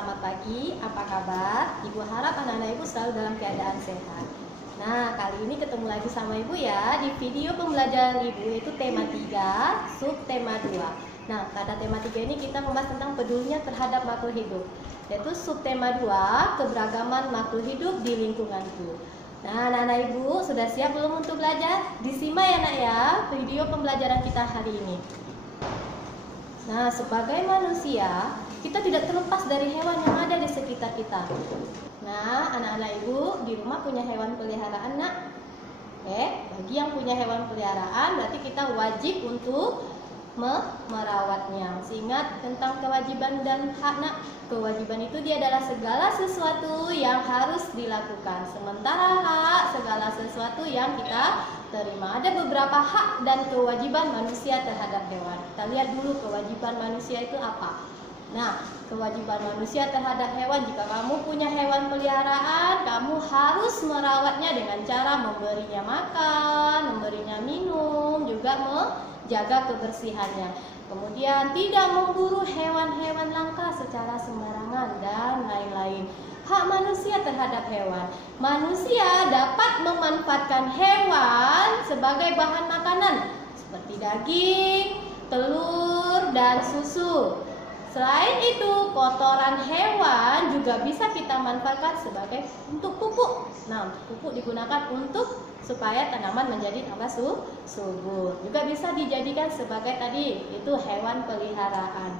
selamat pagi. Apa kabar? Ibu harap anak-anak ibu selalu dalam keadaan sehat. Nah, kali ini ketemu lagi sama ibu ya di video pembelajaran ibu, yaitu tema 3, subtema 2. Nah, pada tema 3 ini kita membahas tentang pedulinya terhadap makhluk hidup, yaitu subtema 2, keberagaman makhluk hidup di lingkunganku. Nah, anak-anak ibu sudah siap belum untuk belajar? Disimak ya nak ya video pembelajaran kita hari ini. Nah, sebagai manusia, kita tidak terlepas dari hewan yang ada di sekitar kita. Nah, anak-anak ibu di rumah punya hewan peliharaan nak? Bagi yang punya hewan peliharaan, berarti kita wajib untuk merawatnya. Masih ingat tentang kewajiban dan hak nak? Kewajiban itu dia adalah segala sesuatu yang harus dilakukan. Sementara hak, segala sesuatu yang kita terima. Ada beberapa hak dan kewajiban manusia terhadap hewan. Kita lihat dulu kewajiban manusia itu apa. Nah, kewajiban manusia terhadap hewan, jika kamu punya hewan peliharaan, kamu harus merawatnya dengan cara memberinya makan, memberinya minum, juga menjaga kebersihannya. Kemudian tidak memburu hewan-hewan langka secara sembarangan dan lain-lain. Hak manusia terhadap hewan. Manusia dapat memanfaatkan hewan sebagai bahan makanan seperti daging, telur, dan susu. Selain itu, kotoran hewan juga bisa kita manfaatkan sebagai untuk pupuk. Nah, pupuk digunakan untuk supaya tanaman menjadi tambah subur. Juga bisa dijadikan sebagai tadi itu hewan peliharaan.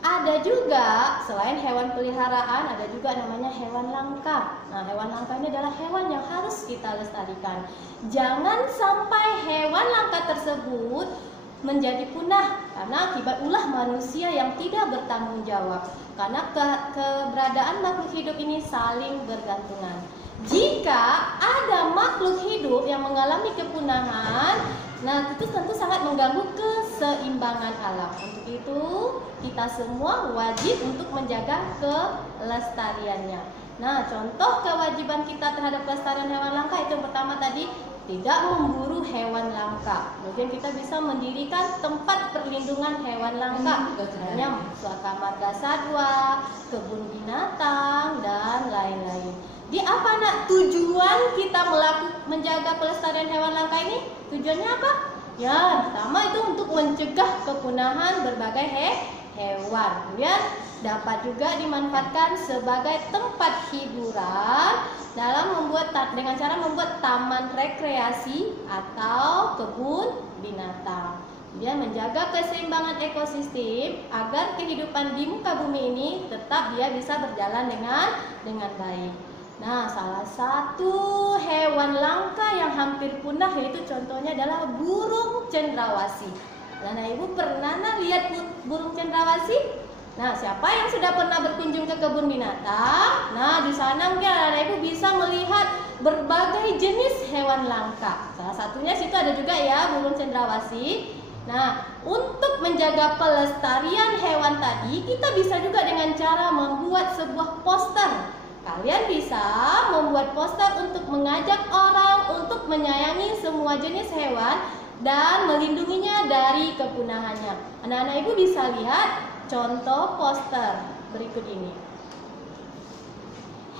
Ada juga selain hewan peliharaan, ada juga namanya hewan langka. Nah, hewan langka ini adalah hewan yang harus kita lestarikan. Jangan sampai hewan langka tersebut menjadi punah karena akibat ulah manusia yang tidak bertanggung jawab. Karena keberadaan makhluk hidup ini saling bergantungan. Jika ada makhluk hidup yang mengalami kepunahan, nah itu tentu sangat mengganggu keseimbangan alam. Untuk itu kita semua wajib untuk menjaga kelestariannya. Nah, contoh kewajiban kita terhadap kelestarian hewan langka itu yang pertama tadi, tidak memburu hewan langka. Kemudian kita bisa mendirikan tempat perlindungan hewan langka, misalnya Suaka Marga Satwa, kebun binatang, dan lain-lain. Di apa nak tujuan kita menjaga pelestarian hewan langka ini? Tujuannya apa? Ya, pertama itu untuk mencegah kepunahan berbagai hewan. Kemudian dapat juga dimanfaatkan sebagai tempat hiburan dengan cara membuat taman rekreasi atau kebun binatang. Kemudian menjaga keseimbangan ekosistem agar kehidupan di muka bumi ini tetap dia bisa berjalan dengan baik. Nah, salah satu hewan langka yang hampir punah yaitu contohnya adalah burung cendrawasih. Nah, ibu pernah lihat burung cendrawasih? Nah, siapa yang sudah pernah berkunjung ke kebun binatang? Nah, di sana mungkin anak ibu bisa melihat berbagai jenis hewan langka. Salah satunya situ ada juga ya burung cendrawasih. Nah, untuk menjaga pelestarian hewan tadi, kita bisa juga dengan cara membuat sebuah poster. Kalian bisa membuat poster untuk mengajak orang untuk menyayangi semua jenis hewan dan melindunginya dari kepunahannya. Anak-anak ibu bisa lihat contoh poster berikut ini.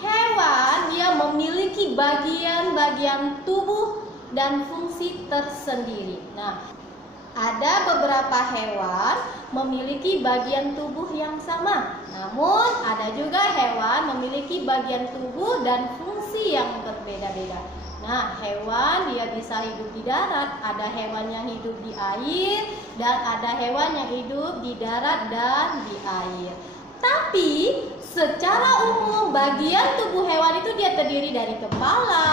Hewan dia memiliki bagian-bagian tubuh dan fungsi tersendiri. Nah, ada beberapa hewan memiliki bagian tubuh yang sama. Namun ada juga hewan memiliki bagian tubuh dan fungsi yang berbeda-beda. Nah, hewan dia bisa hidup di darat, ada hewan yang hidup di air, dan ada hewan yang hidup di darat dan di air. Tapi secara umum bagian tubuh hewan itu dia terdiri dari kepala,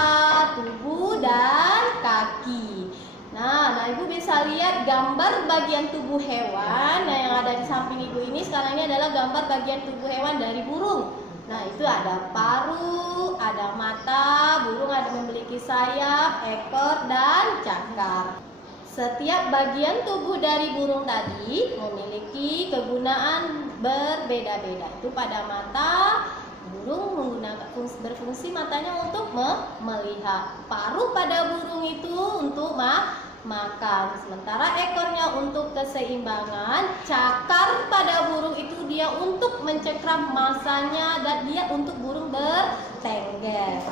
tubuh, dan kaki. Nah, ibu bisa lihat gambar bagian tubuh hewan. Nah, yang ada di samping ibu ini sekarang ini adalah gambar bagian tubuh hewan dari burung. Nah, itu ada paruh, ada mata, burung ada memiliki sayap, ekor, dan cakar. Setiap bagian tubuh dari burung tadi memiliki kegunaan berbeda-beda. Itu pada mata, burung berfungsi matanya untuk melihat. Paruh pada burung itu untuk makan. Sementara ekornya untuk keseimbangan, cakar pada burung itu dia untuk mencengkram masanya dan dia untuk burung bertengger.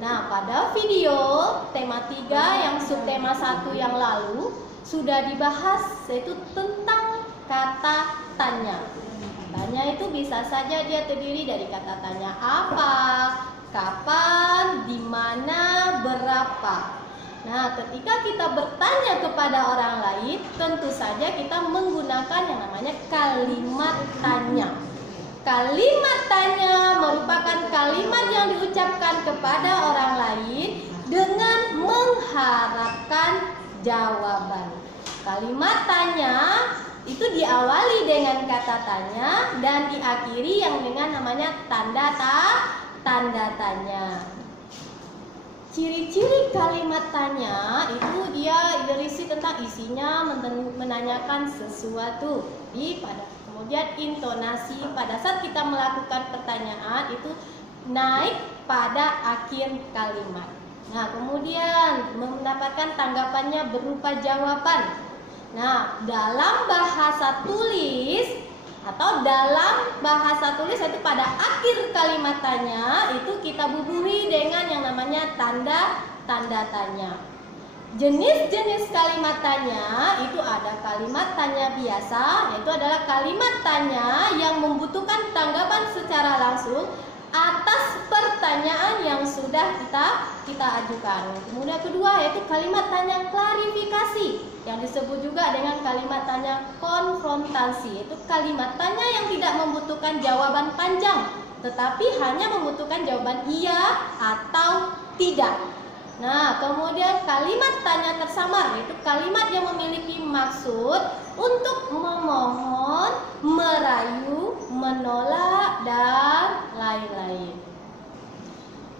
Nah, pada video tema 3 yang subtema 1 yang lalu sudah dibahas, yaitu tentang kata tanya. Tanya itu bisa saja dia terdiri dari kata tanya apa, kapan, di mana, berapa. Nah, ketika kita bertanya kepada orang lain, tentu saja kita menggunakan yang namanya kalimat tanya. Kalimat tanya merupakan kalimat yang diucapkan kepada orang lain dengan mengharapkan jawaban. Kalimat tanya itu diawali dengan kata tanya dan diakhiri yang dengan namanya tanda tanya. Ciri-ciri kalimat tanya itu dia berisi tentang isinya menanyakan sesuatu. Kemudian intonasi pada saat kita melakukan pertanyaan itu naik pada akhir kalimat. Nah, kemudian mendapatkan tanggapannya berupa jawaban. Nah, dalam bahasa tulis itu pada akhir kalimat tanya itu kita bubuhi dengan yang namanya tanda tanya. Jenis-jenis kalimat tanya itu ada kalimat tanya biasa, yaitu adalah kalimat tanya yang membutuhkan tanggapan secara langsung atas pertanyaan yang sudah kita ajukan. Kemudian kedua yaitu kalimat tanya klarifikasi, yang disebut juga dengan kalimat tanya konfrontasi. Itu kalimat tanya yang tidak membutuhkan jawaban panjang, tetapi hanya membutuhkan jawaban iya atau tidak. Nah, kemudian kalimat tanya tersamar, yaitu kalimat yang memiliki maksud untuk memohon, merayu, menolak, dan lain-lain.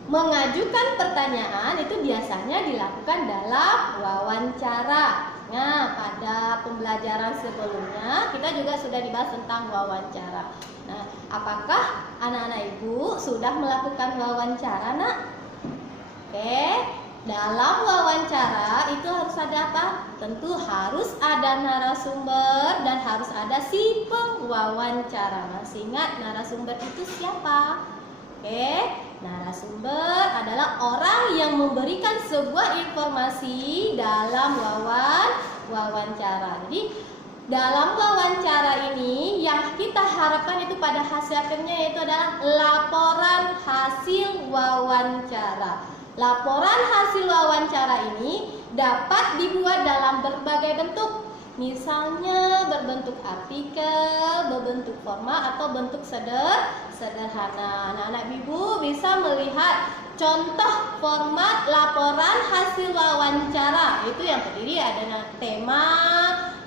Mengajukan pertanyaan itu biasanya dilakukan dalam wawancara. Nah, pada pembelajaran sebelumnya kita juga sudah dibahas tentang wawancara. Nah, apakah anak-anak ibu sudah melakukan wawancara, nak? Oke. Dalam wawancara itu harus ada apa? Tentu harus ada narasumber dan harus ada si pewawancara. Masih ingat narasumber itu siapa? Oke, narasumber adalah orang yang memberikan sebuah informasi dalam wawancara. Jadi dalam wawancara ini yang kita harapkan itu pada hasil akhirnya yaitu adalah laporan hasil wawancara. Laporan hasil wawancara ini dapat dibuat dalam berbagai bentuk. Misalnya berbentuk artikel, berbentuk formal, atau bentuk sederhana. Anak-anak ibu bisa melihat contoh format laporan hasil wawancara. Itu yang terdiri ada tema,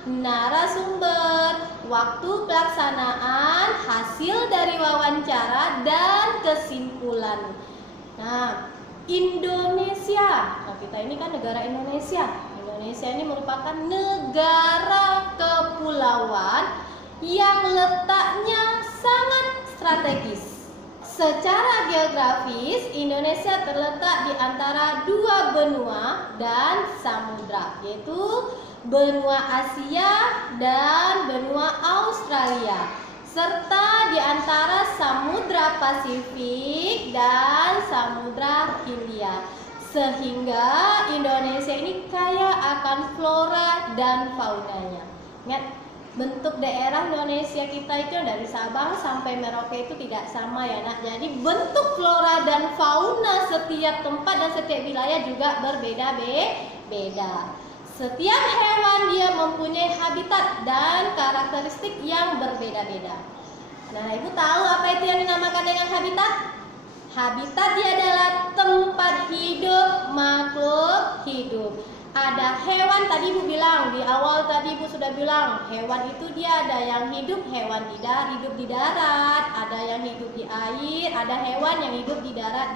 narasumber, waktu pelaksanaan, hasil dari wawancara, dan kesimpulan. Nah, Indonesia. Nah, kita ini kan negara Indonesia. Indonesia ini merupakan negara kepulauan yang letaknya sangat strategis. Secara geografis, Indonesia terletak di antara dua benua dan samudra, yaitu benua Asia dan benua Australia, serta di antara Samudra Pasifik dan Samudra Hindia. Sehingga Indonesia ini kaya akan flora dan faunanya. Ingat, bentuk daerah Indonesia kita itu dari Sabang sampai Merauke itu tidak sama ya, nak. Jadi bentuk flora dan fauna setiap tempat dan setiap wilayah juga berbeda-beda. Setiap hewan dia mempunyai habitat dan karakteristik yang berbeda-beda. Nah, ibu tahu apa itu yang dinamakan dengan habitat? Habitat dia adalah tempat hidup makhluk hidup. Ada hewan, tadi ibu bilang, di awal tadi ibu sudah bilang, hewan itu dia ada yang hidup hidup di darat, ada yang hidup di air, ada hewan yang hidup di darat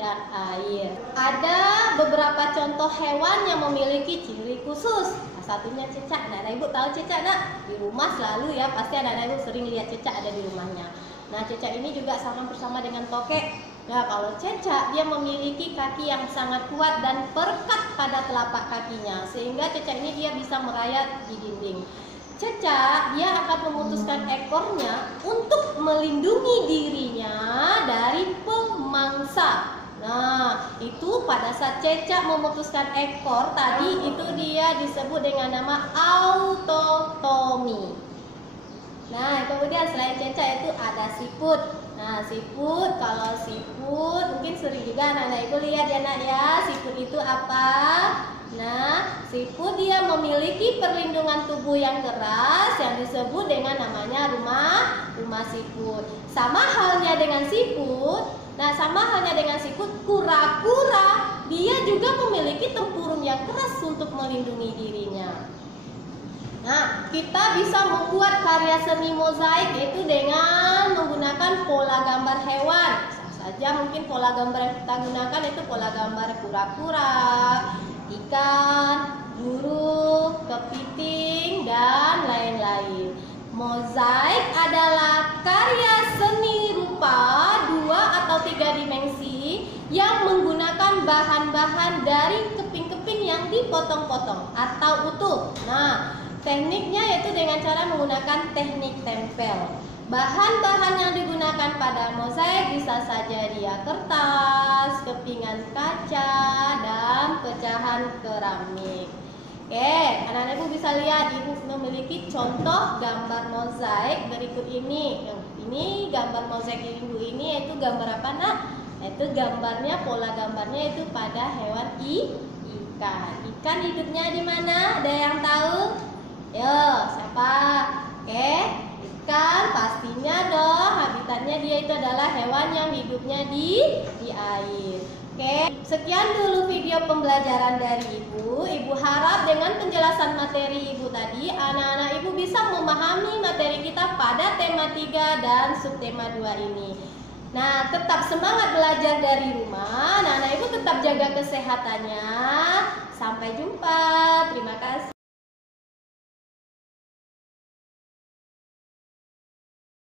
dan air. Ada beberapa contoh hewan yang memiliki ciri khusus. Satunya cicak. Nah, ibu tahu cicak, nak? Di rumah selalu ya, pasti anak-anak ibu sering lihat cicak ada di rumahnya. Nah, cicak ini juga sama bersama dengan tokek. Nah, kalau cecak dia memiliki kaki yang sangat kuat dan perekat pada telapak kakinya, sehingga cecak ini dia bisa merayap di dinding. Cecak dia akan memutuskan ekornya untuk melindungi dirinya dari pemangsa. Nah, itu pada saat cecak memutuskan ekor tadi itu dia disebut dengan nama autotomi. Nah, kemudian selain cecak itu ada siput. Nah, siput, kalau siput mungkin sering juga anak-anak ibu lihat ya nak ya, siput itu apa? Nah, siput dia memiliki perlindungan tubuh yang keras yang disebut dengan namanya rumah siput. Sama halnya dengan siput. Nah, sama halnya dengan siput, kura-kura dia juga memiliki tempurung yang keras untuk melindungi dirinya. Nah, kita bisa membuat karya seni mozaik yaitu dengan menggunakan pola gambar hewan. Bisa saja mungkin pola gambar yang kita gunakan itu pola gambar kura-kura, ikan, burung, kepiting, dan lain-lain. Mozaik adalah karya seni rupa 2 atau 3 dimensi yang menggunakan bahan-bahan dari keping-keping yang dipotong-potong atau utuh. Nah, tekniknya yaitu dengan cara menggunakan teknik tempel. Bahan-bahan yang digunakan pada mozaik bisa saja dia kertas, kepingan kaca, dan pecahan keramik. Oke, anak-anak ibu bisa lihat ibu memiliki contoh gambar mozaik berikut ini. Ini gambar mozaik ibu ini yaitu gambar apa nak? Itu gambarnya, pola gambarnya itu pada hewan ikan. Ikan hidupnya di mana? Ada yang tahu? Yo, siapa? Oke, ikan pastinya dong habitatnya dia itu adalah hewan yang hidupnya di air. Oke, sekian dulu video pembelajaran dari ibu. Ibu harap dengan penjelasan materi ibu tadi, anak-anak ibu bisa memahami materi kita pada tema 3 dan subtema 2 ini. Nah, tetap semangat belajar dari rumah. Anak-anak ibu tetap jaga kesehatannya. Sampai jumpa. Terima kasih.